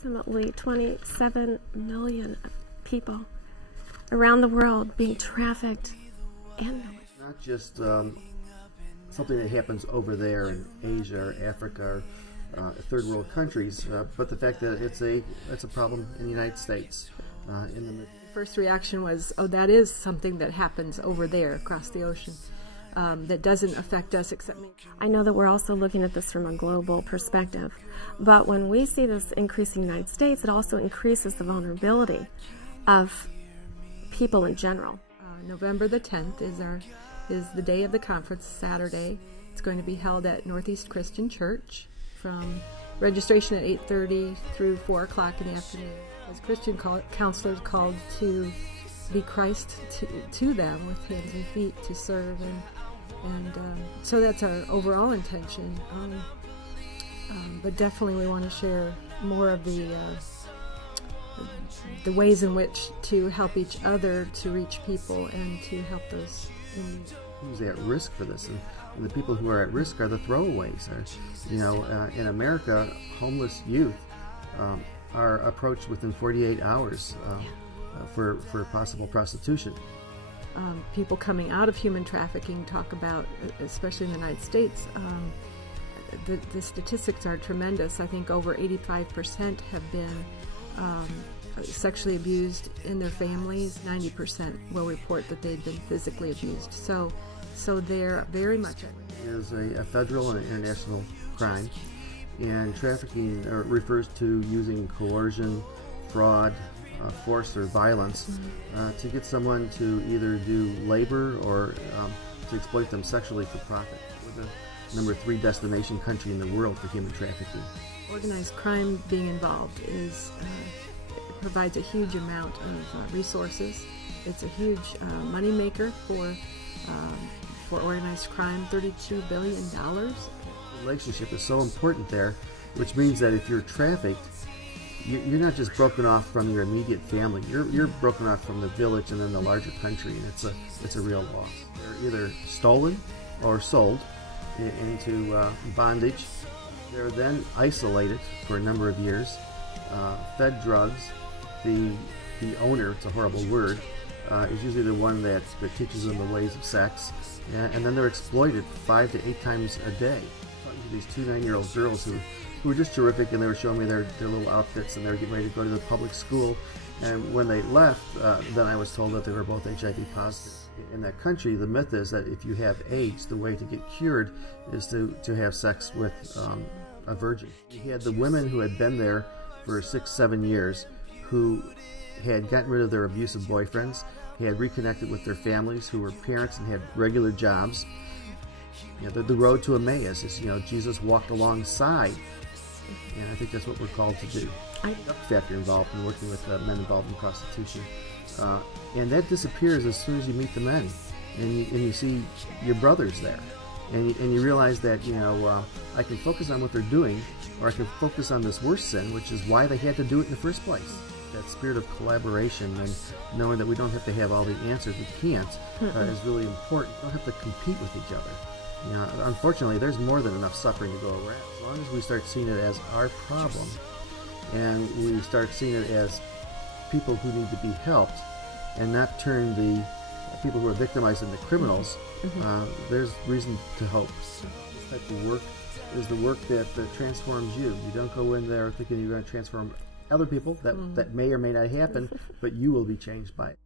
approximately 27 million people around the world being trafficked annually. Not just something that happens over there in Asia or Africa or third world countries, but the fact that it's a problem in the United States. The first reaction was, oh, that is something that happens over there across the ocean. That doesn't affect us except me. I know that we're also looking at this from a global perspective, but when we see this increase in the United States, it also increases the vulnerability of people in general. November the 10th is the day of the conference, Saturday. It's going to be held at Northeast Christian Church from registration at 8:30 through 4 o'clock in the afternoon. As Christian counselors called to be Christ to them with hands and feet to serve, and so that's our overall intention. But definitely we want to share more of the ways in which to help each other to reach people and to help those in need. Who's at risk for this? And the people who are at risk are the throwaways. In America, homeless youth are approached within 48 hours for possible prostitution. People coming out of human trafficking talk about, especially in the United States, the statistics are tremendous. I think over 85% have been sexually abused in their families. 90% will report that they've been physically abused. So they're very much at risk. It is a federal and international crime, and trafficking refers to using coercion, fraud, force, or violence to get someone to either do labor or to exploit them sexually for profit. We're the number 3 destination country in the world for human trafficking. Organized crime being involved provides a huge amount of resources. It's a huge money maker for organized crime, $32 billion. The relationship is so important there, which means that if you're trafficked, you're not just broken off from your immediate family. You're broken off from the village and then the larger country, and it's a real loss. They're either stolen or sold into bondage. They're then isolated for a number of years, fed drugs. The owner, it's a horrible word, is usually the one that teaches them the ways of sex, and then they're exploited 5 to 8 times a day. Talking to these 2 9-year-old girls who were just terrific, and they were showing me their little outfits, and they were getting ready to go to the public school. And when they left, then I was told that they were both HIV positive. In that country, the myth is that if you have AIDS, the way to get cured is to have sex with a virgin. You had the women who had been there for 6, 7 years, who had gotten rid of their abusive boyfriends, had reconnected with their families, who were parents and had regular jobs. The road to Emmaus is, Jesus walked alongside, and I think that's what we're called to do. Factor involved in working with men involved in prostitution, and that disappears as soon as you meet the men, and you see your brothers there, and you realize that I can focus on what they're doing, or I can focus on this worst sin, which is why they had to do it in the first place. That spirit of collaboration and knowing that we don't have to have all the answers, we can't, is really important. We don't have to compete with each other. Unfortunately, there's more than enough suffering to go around. As long as we start seeing it as our problem, and we start seeing it as people who need to be helped, and not turn the people who are victimized into criminals, there's reason to hope. This type of work is the work that transforms you. You don't go in there thinking you're going to transform other people. That may or may not happen, but you will be changed by it.